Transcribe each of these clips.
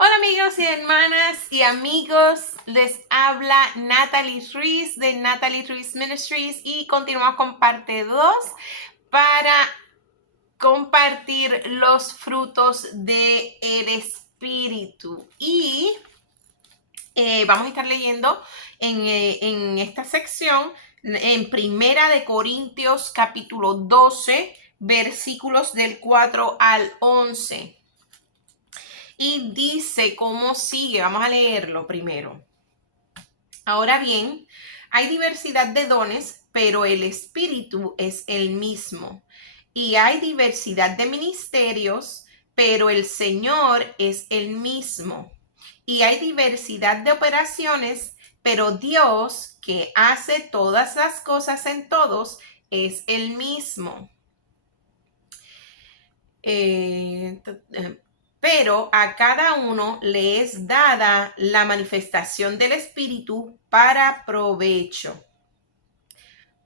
Hola amigos y hermanas y amigos, les habla Natalie Ruiz de Natalie Ruiz Ministries y continuamos con parte 2 para compartir los frutos del Espíritu. Y vamos a estar leyendo en esta sección en Primera de Corintios capítulo 12, versículos del 4 al 11. Y dice cómo sigue. Vamos a leerlo primero. Ahora bien, hay diversidad de dones, pero el Espíritu es el mismo. Y hay diversidad de ministerios, pero el Señor es el mismo. Y hay diversidad de operaciones, pero Dios, que hace todas las cosas en todos, es el mismo. Pero a cada uno le es dada la manifestación del Espíritu para provecho.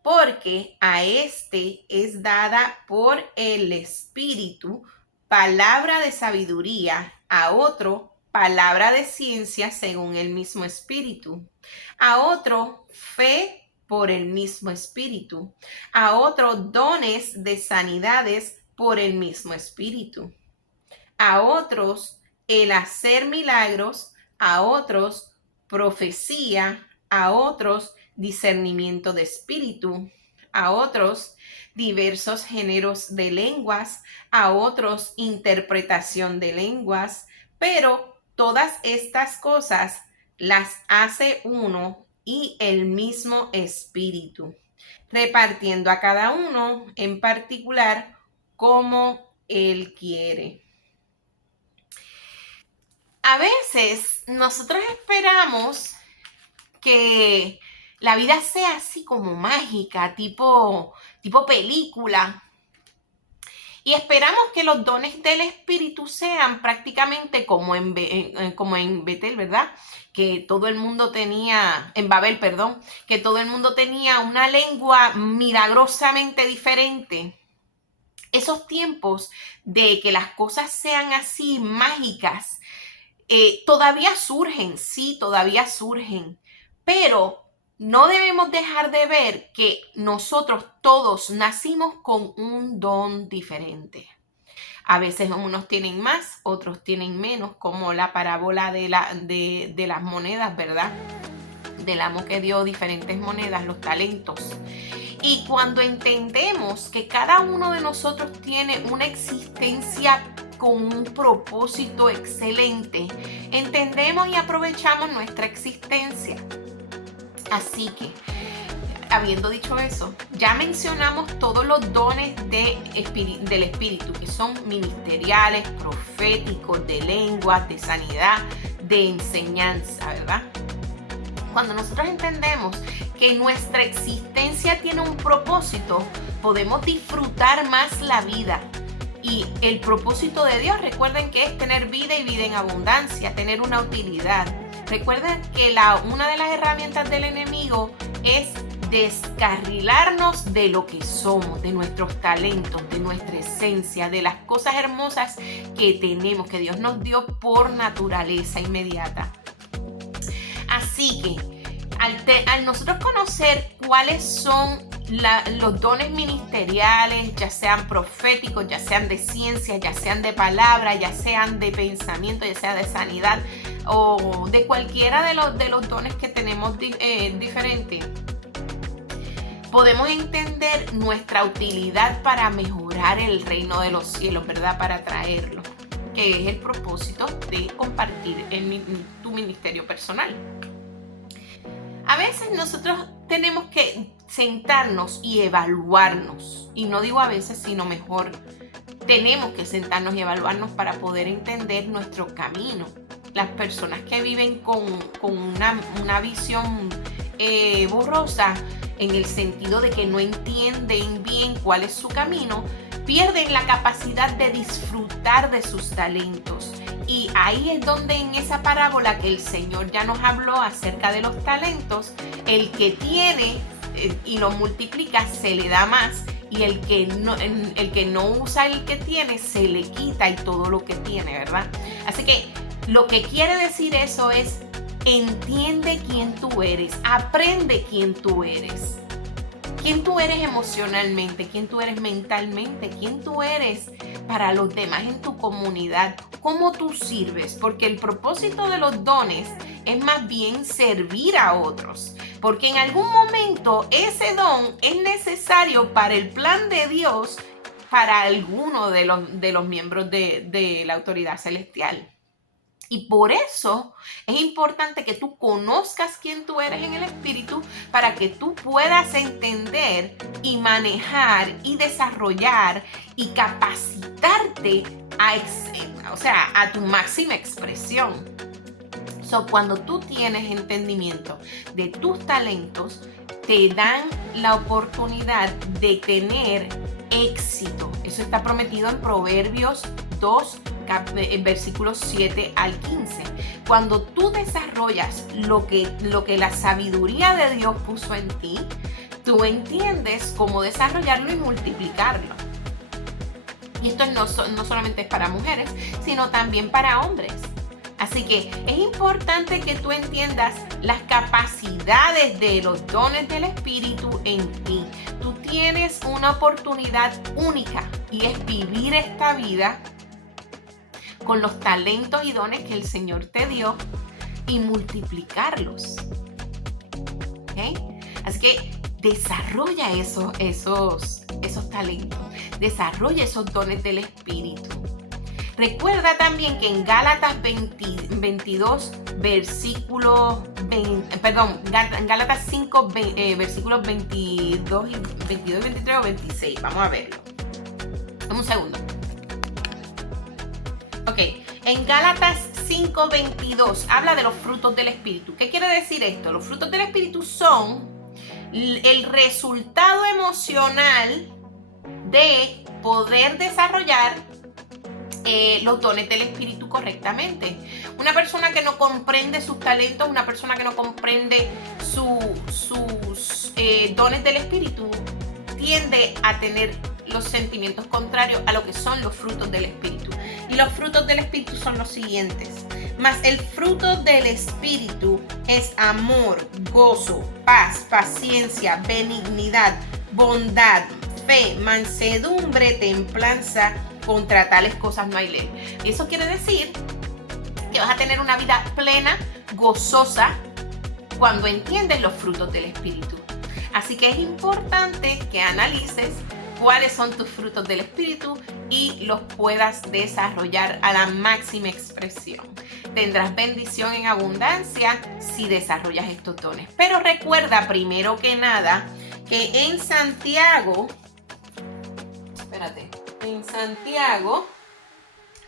Porque a este es dada por el Espíritu palabra de sabiduría, a otro palabra de ciencia según el mismo Espíritu, a otro fe por el mismo Espíritu, a otro dones de sanidades por el mismo Espíritu, a otros el hacer milagros, a otros profecía, a otros discernimiento de espíritu, a otros diversos géneros de lenguas, a otros interpretación de lenguas, pero todas estas cosas las hace uno y el mismo Espíritu, repartiendo a cada uno en particular como Él quiere. A veces nosotros esperamos que la vida sea así como mágica, tipo película. Y esperamos que los dones del Espíritu sean prácticamente como en Betel, ¿verdad? Que todo el mundo tenía, en Babel, perdón, que todo el mundo tenía una lengua milagrosamente diferente. Esos tiempos de que las cosas sean así mágicas, todavía surgen, sí, todavía surgen, pero no debemos dejar de ver que nosotros todos nacimos con un don diferente. A veces unos tienen más, otros tienen menos, como la parábola de las monedas, ¿verdad? Del amo que dio diferentes monedas, los talentos. Y cuando entendemos que cada uno de nosotros tiene una existencia con un propósito excelente, entendemos y aprovechamos nuestra existencia. Así que, habiendo dicho eso, ya mencionamos todos los dones del Espíritu, que son ministeriales, proféticos, de lenguas, de sanidad, de enseñanza, ¿verdad? Cuando nosotros entendemos que nuestra existencia tiene un propósito, podemos disfrutar más la vida. Y el propósito de Dios, recuerden que es tener vida y vida en abundancia, tener una utilidad. Recuerden que una de las herramientas del enemigo es descarrilarnos de lo que somos, de nuestros talentos, de nuestra esencia, de las cosas hermosas que tenemos, que Dios nos dio por naturaleza inmediata. Así que al nosotros conocer cuáles son los dones ministeriales, ya sean proféticos, ya sean de ciencia, ya sean de palabra, ya sean de pensamiento, ya sea de sanidad o de cualquiera de los dones que tenemos diferentes, podemos entender nuestra utilidad para mejorar el reino de los cielos, ¿verdad? Para traerlo, que es el propósito de compartir tu ministerio personal. A veces nosotros tenemos que sentarnos y evaluarnos, y no digo a veces, sino mejor, tenemos que sentarnos y evaluarnos para poder entender nuestro camino. Las personas que viven con una visión borrosa, en el sentido de que no entienden bien cuál es su camino, pierden la capacidad de disfrutar de sus talentos. Y ahí es donde en esa parábola que el Señor ya nos habló acerca de los talentos, el que tiene y lo multiplica se le da más, y el que no usa el que tiene se le quita y todo lo que tiene, ¿verdad? Así que Lo que quiere decir eso es, entiende quién tú eres, aprende quién tú eres. Quién tú eres emocionalmente, quién tú eres mentalmente, quién tú eres para los demás en tu comunidad, cómo tú sirves, porque el propósito de los dones es más bien servir a otros, porque en algún momento ese don es necesario para el plan de Dios para alguno de los miembros de la autoridad celestial. Y por eso es importante que tú conozcas quién tú eres en el espíritu para que tú puedas entender y manejar y desarrollar y capacitarte a tu máxima expresión. Cuando tú tienes entendimiento de tus talentos, te dan la oportunidad de tener éxito. Eso está prometido en Proverbios 2, versículos 7 al 15. Cuando tú desarrollas lo que la sabiduría de Dios puso en ti, tú entiendes cómo desarrollarlo y multiplicarlo. Y esto no solamente es para mujeres, sino también para hombres. Así que es importante que tú entiendas las capacidades de los dones del Espíritu en ti. Tú tienes una oportunidad única y es vivir esta vida con los talentos y dones que el Señor te dio y multiplicarlos. ¿Okay? Así que desarrolla esos talentos, desarrolla esos dones del Espíritu. Recuerda también que en Gálatas 22, Gálatas 5, versículos 22 y 23 o 26. Vamos a verlo. Dame un segundo. Ok, en Gálatas 5:22 habla de los frutos del Espíritu. ¿Qué quiere decir esto? Los frutos del Espíritu son el resultado emocional de poder desarrollar los dones del Espíritu correctamente. Una persona que no comprende sus talentos, una persona que no comprende sus dones del Espíritu, tiende a tener los sentimientos contrarios a lo que son los frutos del Espíritu. Y los frutos del Espíritu son los siguientes. Mas el fruto del Espíritu es amor, gozo, paz, paciencia, benignidad, bondad, fe, mansedumbre, templanza. Contra tales cosas no hay ley. Eso quiere decir que vas a tener una vida plena, gozosa, cuando entiendes los frutos del Espíritu. Así que es importante que analices cuáles son tus frutos del Espíritu y los puedas desarrollar a la máxima expresión. Tendrás bendición en abundancia si desarrollas estos dones. Pero recuerda, primero que nada, que en Santiago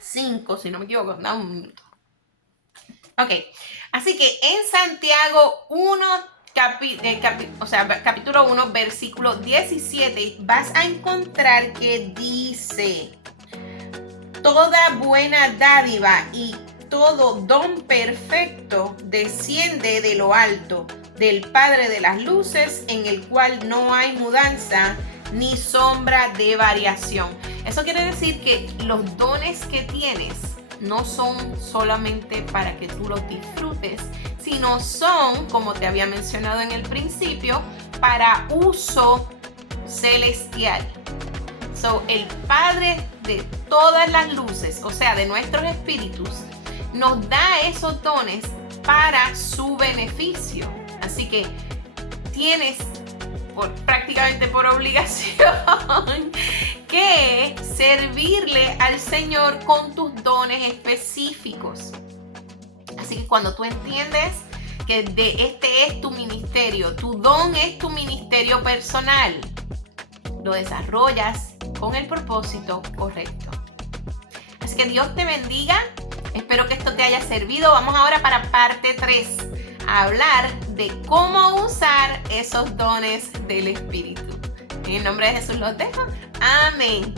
5, si no me equivoco, da un minuto. Ok, así que en Santiago 1, capítulo 1, versículo 17, vas a encontrar que dice: toda buena dádiva y todo don perfecto desciende de lo alto, del Padre de las luces, en el cual no hay mudanza ni sombra de variación. Eso quiere decir que los dones que tienes no son solamente para que tú los disfrutes, sino son, como te había mencionado en el principio, para uso celestial. El Padre de todas las luces, o sea, de nuestros espíritus, nos da esos dones para su beneficio. Así que tienes prácticamente por obligación que servirle al Señor con tus dones específicos. Así que cuando tú entiendes que este es tu ministerio, tu don es tu ministerio personal, lo desarrollas con el propósito correcto. Así que Dios te bendiga. Espero que esto te haya servido. Vamos ahora para parte 3. A hablar de cómo usar esos dones del Espíritu. En el nombre de Jesús los dejo. Amén.